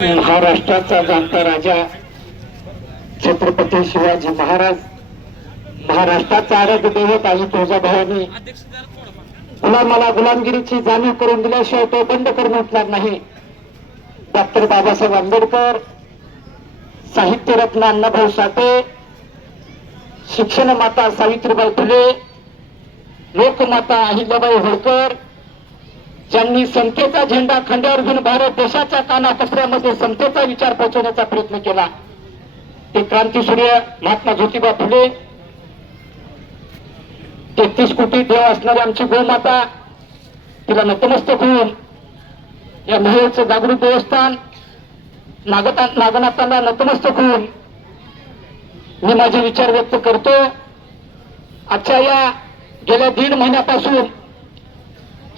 महाराष्ट्राचा जाणता राजा छत्रपती शिवाजी महाराज. महाराष्ट्राचा आराध्य दैवत आई तुळजाभवानी गुलामाला गुलामगिरीची जाणीव करून दिल्याशिवाय तो बंड करून उठणार नाही. डॉक्टर बाबासाहेब आंबेडकर साहित्यरत्न अण्णाभाऊ साठे शिक्षण माता सावित्रीबाई फुले लोकमाता अहिल्याबाई होळकर ज्यांनी समतेचा झेंडा खंड्यावर घेऊन भारत देशाच्या कानाकोपऱ्यामध्ये समतेचा विचार पोहोचवण्याचा प्रयत्न केला. ते क्रांतीसूर्य महात्मा ज्योतिबा फुले तेहतीस कोटी देव असणारी आमची गोमाता तिला नतमस्तक होऊन या महिलेचं जागरूक देवस्थान नागता नागनाथांना नतमस्तक होऊन मी माझे विचार व्यक्त करतो. आजच्या या गेल्या दीड महिन्यापासून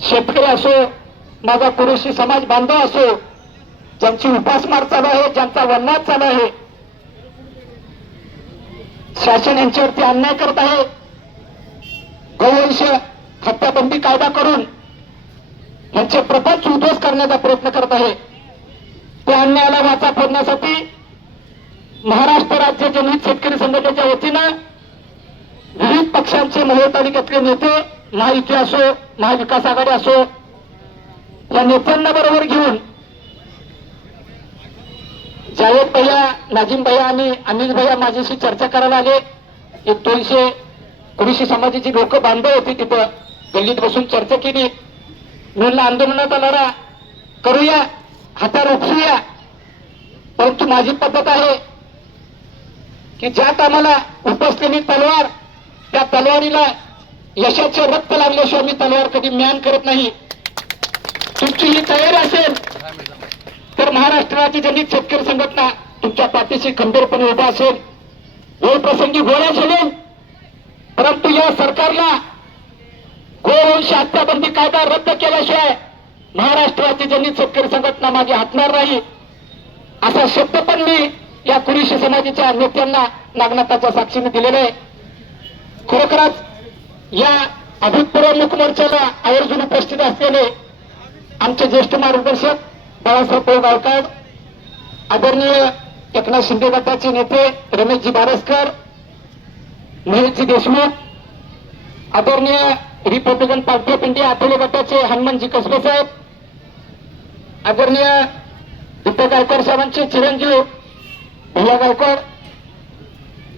शेतकरी असो माझा कुरुशी समाज बांधव असो ज्यांची उपासमार चालू आहे ज्यांचा वनवाद चालू आहे शासन यांच्यावरती अन्याय करत आहे. गोवंश हत्याबंदी कायदा करून यांचे प्रपंच उद्ध्वस्त करण्याचा प्रयत्न करत आहे. त्या अन्यायाला वाचा फोडण्यासाठी महाराष्ट्र राज्य जनहित शेतकरी संघटनेच्या वतीनं विविध पक्षांचे मोहोळ तालुक्यातले नेते महायुती असो महाविकास आघाडी असो या नेत्यांना बरोबर घेऊन जावेद भैया नाजिम भैया आणि अनिल भैया माझ्याशी चर्चा करायला आले एक दोनशे कुणीशी समाजाची लोक बांधव होती तिथं गल्लीत बसून चर्चा केली. म्हणलं आंदोलनाचा लढा करूया हातार उपसूया. परंतु माझी पद्धत आहे की ज्या कामाला उपसलेली तलवार त्या तलवारीला यशाचे रक्त लागल्याशिवाय मी तलवार कधी म्यान करत नाही. तुमची ही तयारी असेल तर महाराष्ट्राची जनित शेतकरी संघटना तुमच्या पाठीशी खंबीरपणे उभा असेल. वेळ प्रसंगी गोळ्या सोडेल परंतु या सरकारला गोवंश हत्याबंदी कायदा रद्द केल्याशिवाय महाराष्ट्राची जनित शेतकरी संघटना मागे हटणार नाही. असा शब्द पण मी या कुरिशी समाजाच्या नेत्यांना नागनाथाच्या साक्षीने दिलेला आहे. खरोखरच या अभूतपूर्व लोकमोर्चाला आवर्जून उपस्थित असलेले आमचे ज्येष्ठ मार्गदर्शक बाळासाहेब पोळ गावकर आदरणीय एकनाथ शिंदे गटाचे नेते रमेशजी बारसकर महेशजी देशमुख आदरणीय Republican Party of India Akole गटाचे हनुमानजी कसबे साहेब आदरणीय दीपक गायकवाड साहेबांचे चिरंजीव भैया गायकवाड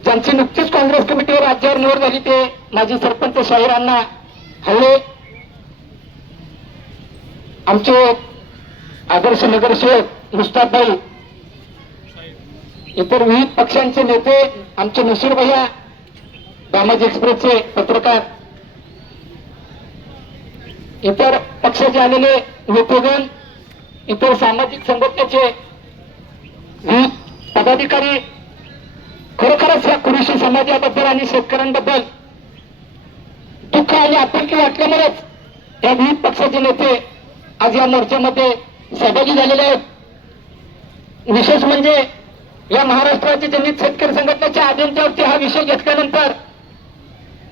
ज्यांची नुकतीच काँग्रेस कमिटीवर राज्यावर निवड झाली ते माजी सरपंच शाहिरांना हवळे आमचे आदर्श नगरसेवक मुस्तादभाई इतर विविध पक्षांचे नेते आमचे नसीर भैया दामाजी एक्सप्रेसचे पत्रकार इतर पक्षाचे आलेले नेतेगण इतर सामाजिक संघटनेचे विविध पदाधिकारी खरोखरच या कृषी समाजाबद्दल आणि शेतकऱ्यांबद्दल दुःख आणि आपुलकी वाटल्यामुळेच या विविध पक्षाचे नेते आज या मोर्चामध्ये सहभागी झालेले आहेत. विशेष म्हणजे या महाराष्ट्राचे जनित शेतकरी संघटनेच्या अजेंड्यावरती हा विषय घेतल्यानंतर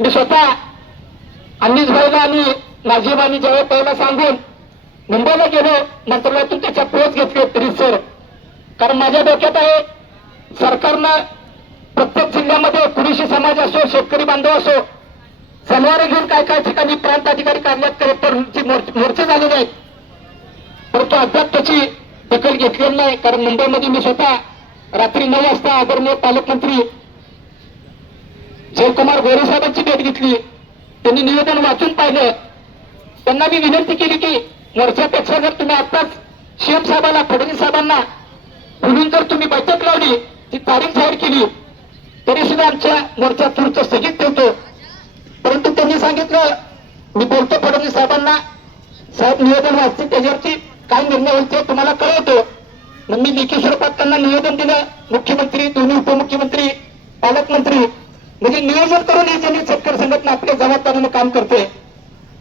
मी स्वतः अनिस भाईला आणि नाजीब आणि जवळ पहिला सांगून मुंबईला गेलो मंत्रालयातून त्याच्या पोच घेतले तरी सर कारण माझ्या डोक्यात आहे सरकारनं प्रत्येक जिल्ह्यामध्ये कुणीशी समाज असो शेतकरी बांधव असो जनावरं घेऊन काय काय ठिकाणी प्रांत अधिकारी कार्यालयात कलेक्टरची मोर्चे झालेले आहेत. परंतु अद्याप त्याची दखल घेतलेली नाही कारण मुंबईमध्ये मी स्वतः रात्री नऊ वाजता आदरणीय पालकमंत्री जयकुमार गोरे साहेबांची भेट घेतली. त्यांनी निवेदन वाचून पाहिलं. त्यांना मी विनंती केली की मोर्चापेक्षा जर तुम्ही आत्ताच सीएम साहेबांना फडणवीस साहेबांना बोलून जर तुम्ही बैठक लावली ती तारीख जाहीर केली. तरी सुद्धा आमच्या मोर्चा तूर्त स्थगित ठेवतो. परंतु त्यांनी सांगितलं मी बोलतो फडणवीस साहेबांना साहेब निवेदन वाचते त्याच्यावरती काय निर्णय होईल ते तुम्हाला कळवतो. मग मी लेखी स्वरूपात त्यांना निवेदन दिलं मुख्यमंत्री दोन्ही उपमुख्यमंत्री पालकमंत्री म्हणजे नियोजन करून ही जनहित शेतकरी संघटना आपल्या जबाबदारीने काम करते.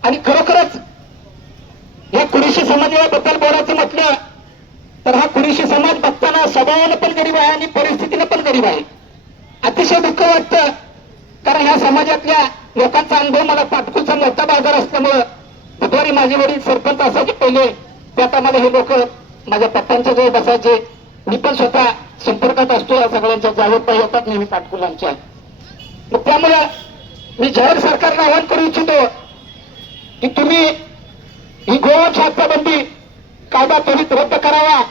आणि खरोखरच या कुरीशी समाजाबद्दल बोलायचं म्हटलं तर हा कुरीशी समाज बघताना स्वभावानं पण गरीब आहे आणि परिस्थितीनं पण गरीब आहे. अतिशय दुःख वाटतं. कारण ह्या समाजातल्या लोकांचा अनुभव मला पाटकुलचा मोठा बाजार असल्यामुळं बुधवारी माझे वडील सरपंच असायचे पहिले. त्यात आम्हाला हे लोक माझ्या पप्पांच्या जवळ बसायचे. मी पण स्वतः संपर्कात असतो या सगळ्यांच्या जावेत येतात नेहमी पाटकुलांच्या. मग मी जाहीर सरकारला आवाहन करू इच्छितो की तुम्ही ही गोवंश हत्याबंदी कायदा त्वरित रद्द करावा.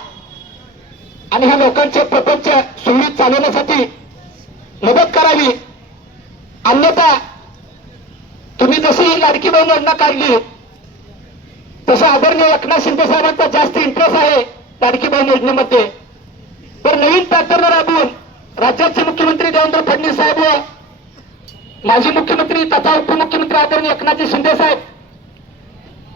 आणि ह्या लोकांचे प्रपंच सुरळीत चालवण्यासाठी मदत करावी. अन्यथा तुम्ही जशी लाडकी बहीण योजना काढली तसं आदरणीय एकनाथ शिंदे साहेबांचा जास्त इंटरेस्ट आहे लाडकी बहीण योजनेमध्ये. तर नवीन पॅटर्न राबवून राज्याचे मुख्यमंत्री देवेंद्र फडणवीस साहेब व माजी मुख्यमंत्री तथा उपमुख्यमंत्री आदरणीय एकनाथजी शिंदे साहेब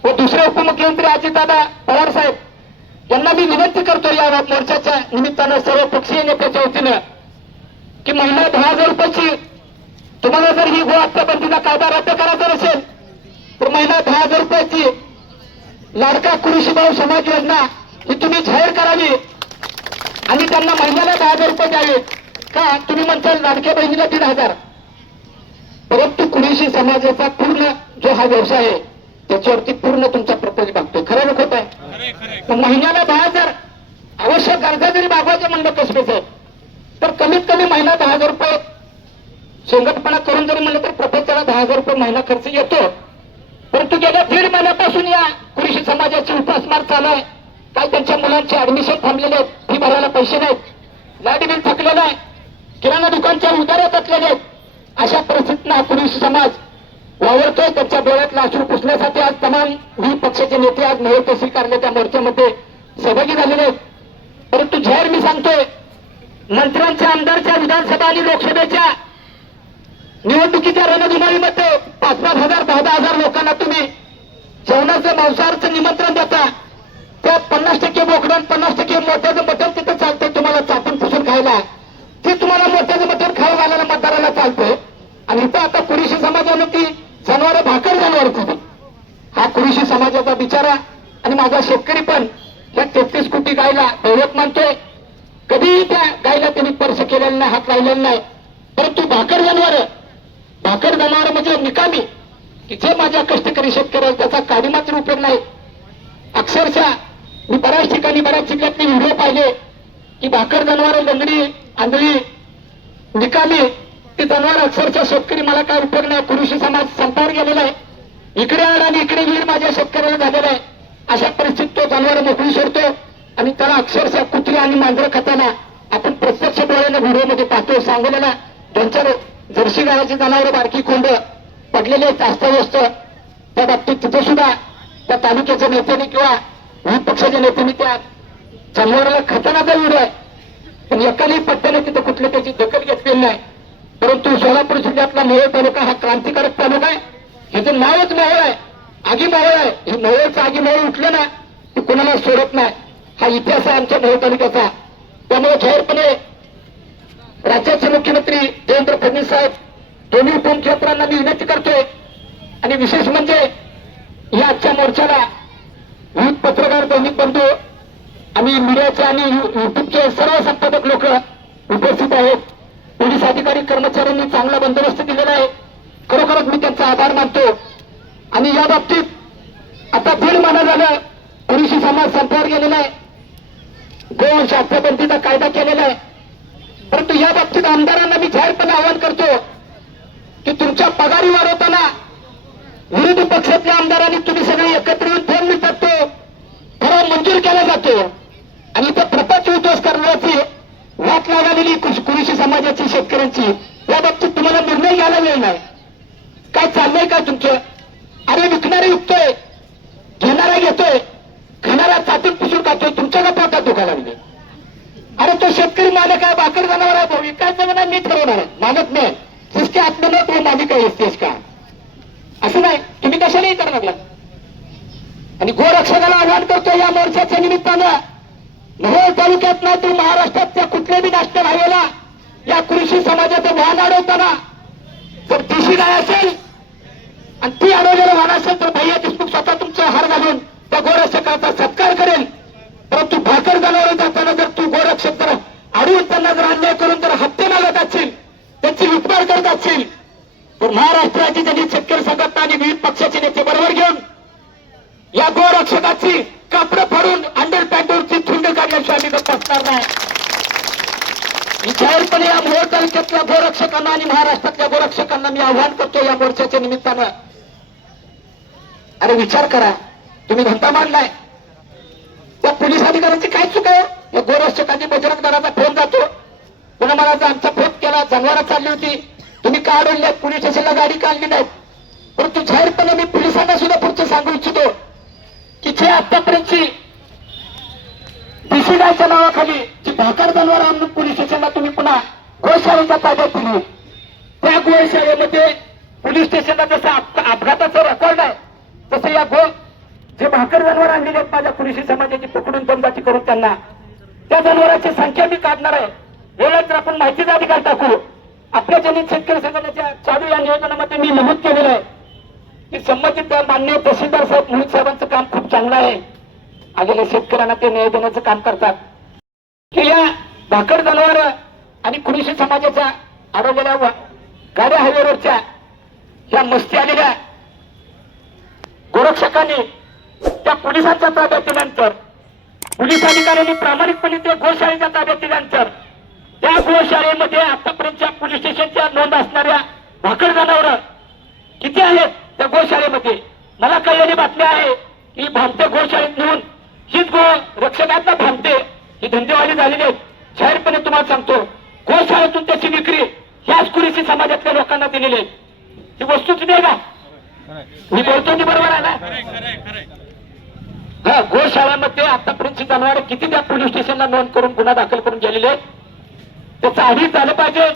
व दुसरे उपमुख्यमंत्री अजितदादा पवार साहेब यांना मी विनंती करतो या मोर्चाच्या निमित्तानं सर्व पक्षीय नेत्याच्या वतीनं की महिना दहा हजार रुपयाची. तुम्हाला जर ही गो हत्या बंदीचा कायदा रद्द करायचा नसेल तर महिना दहा हजार रुपयाची लाडका कृषी भाऊ समाज योजना ही तुम्ही जाहीर करावी. आणि त्यांना महिन्याला दहा हजार रुपये द्यावे. का? तुम्ही म्हणताल लाडक्या बहिणीला दीड हजार. परंतु कृषी समाजाचा पूर्ण जो हा व्यवसाय आहे त्याच्यावरती पूर्ण तुमचा प्रपोज मागतोय खरं नको आहे. महिन्याला दहा हजार. आवश्यक गरजा जरी मागवायचं म्हणलं आहे तर कमीत कमी महिना दहा हजार रुपये शेंगटपणा करून जरी म्हणलं तर प्रत्येकाला दहा हजार रुपये महिना खर्च येतो. परंतु गेल्या दीड महिन्यापासून या कृषी समाजाची उपासमार चालू आहे. काय त्यांच्या मुलांचे ऍडमिशन थांबलेले आहेत. फी भरायला पैसे नाहीत. लाइट बिल थकलेलं आहे. किराणा दुकानच्या उदारात असलेले आहेत. अशा परिस्थितीत हा कृषी समाज वावरतोय. त्यांच्या डोळ्यातला अश्रू पुसण्यासाठी आज तमाम विविध पक्षाचे नेते आज नवे तहसील कार्यालयाच्या मोर्चामध्ये सहभागी झालेले आहेत. परंतु जाहीर मी सांगतोय मंत्र्यांच्या आमदारच्या विधानसभा आणि लोकसभेच्या निवडणुकीच्या रणधुमाळीमध्ये पाच पाच हजार दहा दहा हजार लोकांना तुम्ही जेवणाचं मांसाहारचं निमंत्रण देता. त्या पन्नास टक्के बोकडण पन्नास टक्के मोठ्याचं मटण तिथं चालतंय तुम्हाला चापून पुसून खायला. ते तुम्हाला मोठ्याचं मटण खाऊ घालायला मतदाराला चालतंय. आणि इथं आता कुडीशी समाजानं ती जनावर भाकर जनावर तुम्ही हा कुरीशी समाजाचा बिचारा आणि माझा शेतकरी पण या तेहतीस कोटी गायला दैवत मानतोय. कधीही त्या जनावरांना हात लावलेला नाही. परंतु भाकर जनावर भाकर जनावर म्हणजे निकामी. तिथे माझ्या कष्टकरी शेतकऱ्याला त्याचा काही मात्र उपयोग नाही. अक्षरशः मी बऱ्याच ठिकाणी बऱ्याच जिल्ह्यातले व्हिडिओ पाहिले की भाकर जनावर लंगडी आंधळी निकामी ते जनावर अक्षरशः शेतकरी मला काय उपयोग नाही. कृषी समाज संपावर गेलेला आहे. इकडे आड आणि इकडे वीर माझ्या शेतकऱ्याला झालेला आहे. अशा परिस्थितीत तो जनावर मोकळी सोडतो आणि त्याला अक्षरशः कुत्री आणि मांजरं खाताना आपण प्रत्यक्ष डोळ्याने व्हिडिओमध्ये म्हणजे पाहतो सांगितलं दोन चार जर्सी गावाची जनावर बारकी कोंड पडलेले आहेत त्या बाबतीत तिथे सुद्धा त्या तालुक्याच्या नेत्याने किंवा विविध पक्षाच्या नेत्यांनी त्या जनावराला खतनाचा व्हिडिओ आहे पण एकाने पट्ट्याने तिथं कुठली त्याची दखल घेतलेली नाही. परंतु सोलापूर जिल्ह्यातला मोहोळ तालुका हा क्रांतिकारक तालुका आहे. ह्याचं नावच मोहोळ आहे. आगी मोहोळ आहे. हे मोहोळचं आगी मोहोळ उठलं ना ते कोणाला सोडत नाही. हा इतिहास आहे आमच्या मोहोळ तालुक्याचा. त्यामुळे जाहीरपणे राज्याचे मुख्यमंत्री देवेंद्र फडणवीस साहेब दोन्ही उपमुख्यमंत्र्यांना मी विनंती करतोय. आणि विशेष म्हणजे या आजच्या मोर्चाला विविध पत्रकार दैनिक बंधू आणि मीडियाचे आणि युट्यूबचे सर्व संपादक लोक उपस्थित आहेत. पोलीस अधिकारी कर्मचाऱ्यांनी चांगला बंदोबस्त दिलेला आहे. खरोखरच मी त्यांचा आभार मानतो. आणि या बाबतीत आता दीड महिना झालं पुरुषी समाज संपावर गेलेला आहे. गोवंश हत्याबंदीचा कायदा केलेला आहे. परंतु या बाबतीत आमदारांना मी जाहीरपणे आवाहन करतो की तुमच्या पगारी वाढवताना विरोधी पक्षातल्या आमदारांनी तुम्ही सगळे एकत्र येऊन फोन मिळतात तो. ठराव मंजूर केला जातो. आणि इथं प्रपंच उद्ध्वस्त करण्याची वाट लागलेली कृषी समाजाची शेतकऱ्यांची या बाबतीत तुम्हाला निर्णय घ्यायला वेळ नाही. काय चाललंय काय तुमचं? अरे विकणारे विकतोय घेणारा घेतोय. खाणारा चातून पुसून खातोय तुमच्या का पोटात दुखा लागले. अरे तो शेतकरी मालक आहे बाकर जनावर आहे भाऊ विकायचं म्हणा मी ठरवणार आहे. मालक नाही. जिसके हात में तो मालिक आहे तेच का? असं नाही. तुम्ही कशालाही करणार लागला आणि गोरक्षकाला आव्हान करतो या मोर्चाच्या निमित्तानं. मोहोळ तालुक्यात ना तू महाराष्ट्रातल्या कुठल्याही नॅशनल हायवेला या कृषी समाजाचं वाहन अडवताना जर देशी गाय असेल आणि ती अडवलेलं वाहन असेल तर भैया देशमुख स्वतः तुमचं हार घालून त्या गोरक्षकाचा सत्कार करेल. परंतु भाकर जनावर जाताना जर तू गोरक्षक जर अडवून त्यांना जर अन्याय करून जर हत्या मागत असशील त्यांची लुटमार करत असशील तर महाराष्ट्राची ज्यांनी शेतकरी संघटना आणि विविध पक्षाचे नेते बरोबर घेऊन या गोरक्षकाची कापडं फाडून अंडर पॅन्टवरची थुंड काढल्याशिवाय आम्ही गप्प असणार नाही. जाहीरपणे या मोहोळ तालुक्यातल्या गोरक्षकांना आणि महाराष्ट्रातल्या गोरक्षकांना मी आव्हान करतो या मोर्चाच्या निमित्तानं. अरे विचार करा. तुम्ही घंटा मांडलाय. त्या पोलीस अधिकाऱ्यांची काय चुक आहे? गोरस गोरक्षकांनी बजरंग दलाचा फोन जातो. पुन्हा मला आमचा फोन केला जनावरं चालली होती. तुम्ही का अडवले पोलीस स्टेशनला गाडी का आणली नाहीत? परंतु जाहीरपणे मी पोलिसांना सुद्धा पुढचं सांगू इच्छितो की जे आतापर्यंतची दिशीगायच्या नावाखाली जी भाकर जनावर आणून पोलीस स्टेशनला तुम्ही पुन्हा गोशाळेच्या ताब्यात दिली. त्या गोशाळेमध्ये पोलीस स्टेशनला जसं अपघा- अपघाताचं रेकॉर्ड आहे तसं या गो जे भाकर जनावर आणलेले समाजाची पकडून बंदाची करून त्यांना. त्या जनावरांची संख्या मी काढणार आहे. वेळेत तर आपण माहितीचा अधिकार टाकू आपल्या जनित शेतकरी संघटनेच्या चालू या नियोजनामध्ये मी नमूद केलेलं आहे. की संबंधित मान्य तहसीलदार साहेब मोहित साहेबांचं काम खूप चांगलं आहे. आलेल्या शेतकऱ्यांना ते न्याय देण्याचं काम करतात. की या भाकर जनावर आणि कृषी समाजाच्या अडवलेल्या गाड्या हायवेवरच्या या मस्ती आलेल्या गोरक्षकांनी त्या पोलिसांच्या ताब्यात दिल्यानंतर पोलीस अधिकाऱ्यांनी प्रामाणिकपणे त्या गोशाळेच्या ताब्यात दिल्यानंतर त्या गोशाळेमध्ये आतापर्यंतच्या पोलीस स्टेशनच्या नोंद असणाऱ्या भाकर जनावर किती आहेत त्या गोशाळेमध्ये? मला कळलेली बातमी आहे की भामते गोशाळेत नेऊन हीच गो रक्षकांना भामते ही धंदेवाली झालेली आहेत. जाहीरपणे तुम्हाला सांगतो गोशाळेतून त्याची विक्री ह्याच कुरीशी समाजातल्या लोकांना दिलेली आहे. ही वस्तूच नाही का? मी बोलतो ती बरोबर आहे ना? हा गोशाळामध्ये आतापर्यंतची जनावर किती त्या पोलीस स्टेशनला नोंद करून गुन्हा दाखल करून गेलेले त्याचं आधी झालं पाहिजे.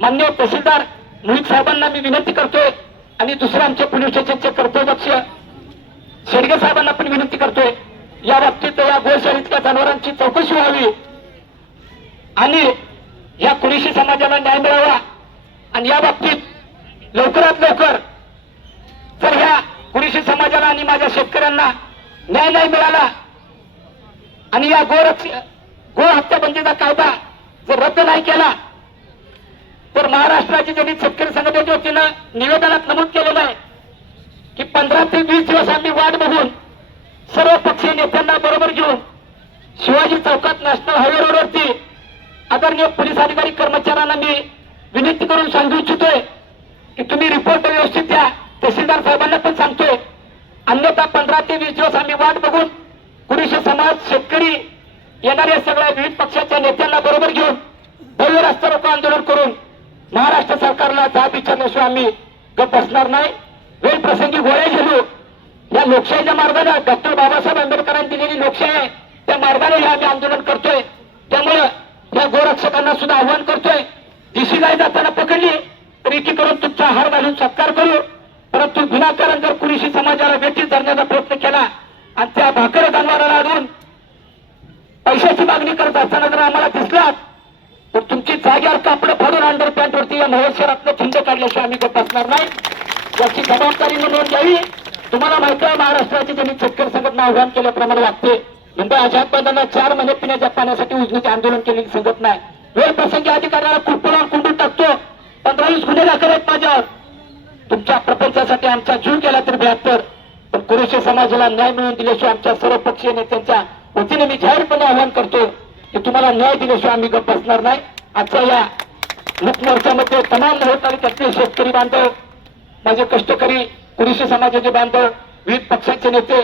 मान्य तहसीलदार मोहित साहेबांना मी विनंती करतोय आणि दुसरं आमच्या पोलीस स्टेशनचे कर्तव्यदक्ष शेडगे साहेबांना पण विनंती करतोय. या बाबतीत या गोशाळेतल्या जनावरांची चौकशी व्हावी आणि या कुणीशी समाजाला न्याय मिळावा. आणि या बाबतीत लवकरात लवकर जर ह्या कुणीशी समाजाला आणि माझ्या शेतकऱ्यांना न्याय नाही मिळाला. आणि या गोरक्ष गो हत्याबंदीचा कायदा जर रद्द नाही केला तर महाराष्ट्राची ज्यांनी शेतकरी संघटनेच्या वतीनं निवेदनात नमूद केलेलं आहे की पंधरा ते वीस दिवस आम्ही वाट बघून सर्व पक्षीय नेत्यांना बरोबर घेऊन शिवाजी चौकात नॅशनल हायवे रोडवरती आदरणीय पोलीस अधिकारी कर्मचाऱ्यांना मी विनंती करून सांगू इच्छितोय की तुम्ही रिपोर्ट व्यवस्थित द्या. तहसीलदार साहेबांना पण सांगतोय. अन्यथा पंधरा ते वीस दिवस आम्ही वाट बघून पुरुष समाज शेतकरी येणाऱ्या सगळ्या विविध पक्षाच्या नेत्यांना बरोबर घेऊन भव्य रस्ता रोको आंदोलन करून महाराष्ट्र सरकारला जाब विचारल्याशिवाय आम्ही गप बसणार नाही. वेळ प्रसंगी गोळ्या घेऊ या लोकशाहीच्या मार्गाने डॉक्टर बाबासाहेब आंबेडकरांनी दिलेली लोकशाही आहे. त्या मार्गाने हे आम्ही आंदोलन करतोय. त्यामुळे या गोरक्षकांना सुद्धा आव्हान करतोय. दिशीगाय जाताना पकडली. तर एकी करून तुमचा हार घालून सत्कार करू. परंतु विनाकारण जर कुणीशी समाजाला व्यतीत धरण्याचा प्रयत्न केला आणि त्या भाकर जनावराला अडून पैशाची मागणी करत असताना जर आम्हाला दिसलात तर तुमची जाग्यावर कापडं फाडून अंडर पॅन्ट वरती या नव्या शहरातलं थिंड काढल्याशिवाय आम्ही गप्प असणार नाही. याची जबाबदारी नोंद घ्यावी. तुम्हाला माहिती आहे महाराष्ट्राची ज्यांनी शेतकरी संघटना आव्हान केल्याप्रमाणे वागते. मुंबई आझाद चार महिने पिण्याच्या पाण्यासाठी उजनीचे आंदोलन केलेली संघटना आहे. वेळ प्रसंगी अधिकाऱ्याला कुरपणावर कुंडून टाकतो. पंधरा वीस गुन्हे दाखल आहेत माझ्यावर. तुमच्या प्रपंचासाठी आमचा जीव गेला तर बहात्तर पण कुरुशी समाजाला न्याय मिळवून दिल्याशिवाय आमच्या सर्व पक्षीय नेत्यांच्या वतीने मी जाहीरपणे आवाहन करतो की तुम्हाला न्याय दिल्याशिवाय आम्ही गप्प बसणार नाही. आजच्या या लोकमोर्चामध्ये तमाम होत आणि त्यातले शेतकरी बांधव माझे कष्टकरी कुरुशी समाजाचे बांधव विविध पक्षाचे नेते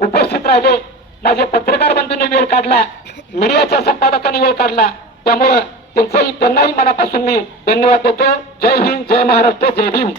उपस्थित राहिले. माझे पत्रकार बंधूंनी वेळ काढला मीडियाच्या संपादकांनी वेळ काढला. त्यामुळं त्यांचंही त्यांनाही मनापासून मी धन्यवाद देतो. जय हिंद जय महाराष्ट्र जय भीम.